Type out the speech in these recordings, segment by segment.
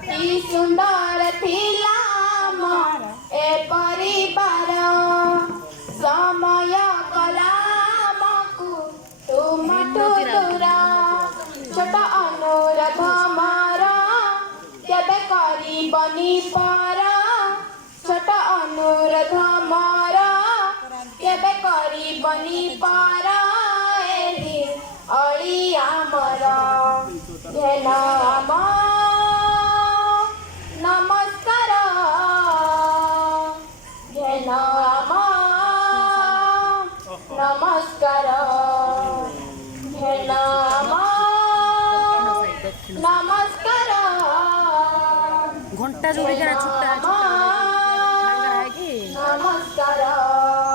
कि सुंदर थिला ए परिवार समय कलामकु तुमठु दूर छोट अनुरोध मोर केबे करिबनी पर छोट अनुरोध मोर केबे करिबनी पर एही अळी आमर घेन आम नमस्कार घेन आम नमस्कार घेन आम नमस्कार घंटा जोड़ी का छुट्टा नमस्कार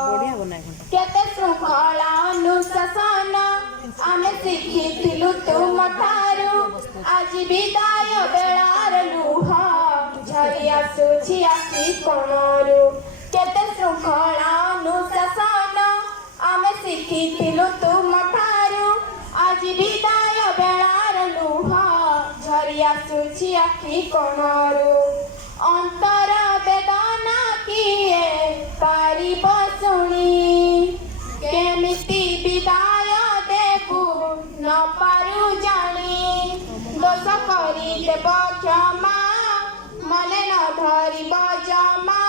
बढ़िया बनाए घंटा केते श्रृंखला अनुशासन आमे शिखिथिलु तुम ठारू आज विदाय बेलार लुह झरी आसुछि आखि कोणरू केते श्रृंखला अनुशासन आमे शिखिथिलु तुम ठारू आज विदाय बेलार लुह झरी आसुछि आखि कोणरू अंतर वेदना किए पारिब शुणी केमिति विदाय देबु न पारु जानी दोष करी देव क्षमा मने न धरिब जमा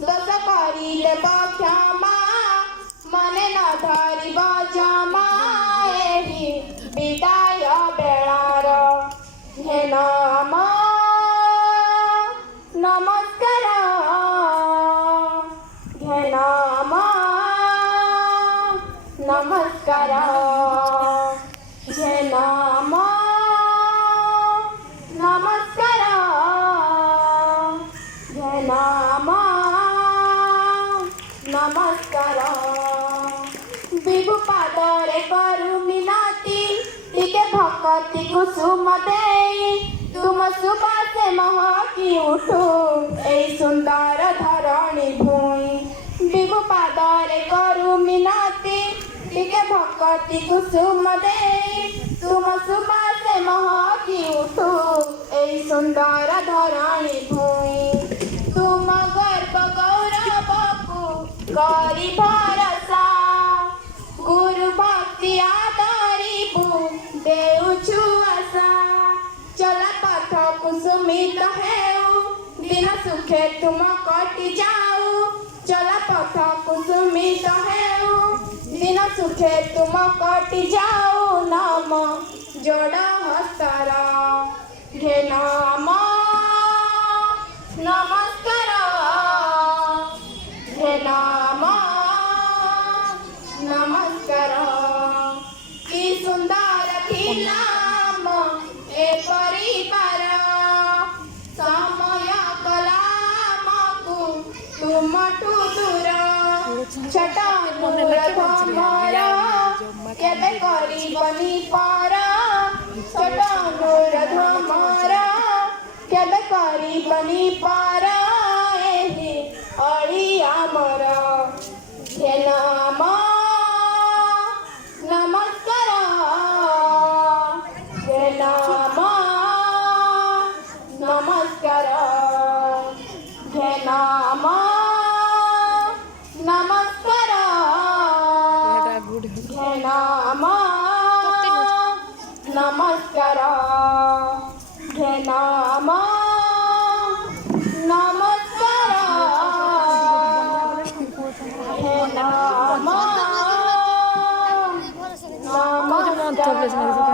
दोष करी देव क्षमा मने न धरिब जमा एही विदाय बेलार हे नाम नमस्कार घे नाम नमस्कार घे नाम नमस्कार घे नाम नमस्कार विभु पादरे करू मिनती टिके भक्ति कुसुम देई तुम सुबासे महकी उठू ए सुंदर धरणी भूई विभु पादरे करू मिनती टिके भक्ति कुसुम देई तुम सुबासे महकी उठू ए सुंदर धरणी भूई तुम गर्व गौरवकु करी भरसा गुरु भक्ति आदरिबु देउछु आशा चला पथ कुसुमित हेउ दिन सुखे तुम कटि जाऊ चला पथ कुसुमित हेउ दिन सुखे तुम कटि जाऊ नाम जोड़ हस्तर घे नाम नमस्कार घे नाम नमस्कार कि सुंदर थिला ए परिवार समय कलामकु तुमठु दूर छोट अनुरोध मोर केबे करिबनी पर छोट अनुरोध मोर केबे करिबनी पर एही अळी आमर घे नाम नमस्कार घे नाम नमस्कार घे नाम नमस्कार घे नाम नमस्कार घे नाम नमस्कार घे नाम नमस्कार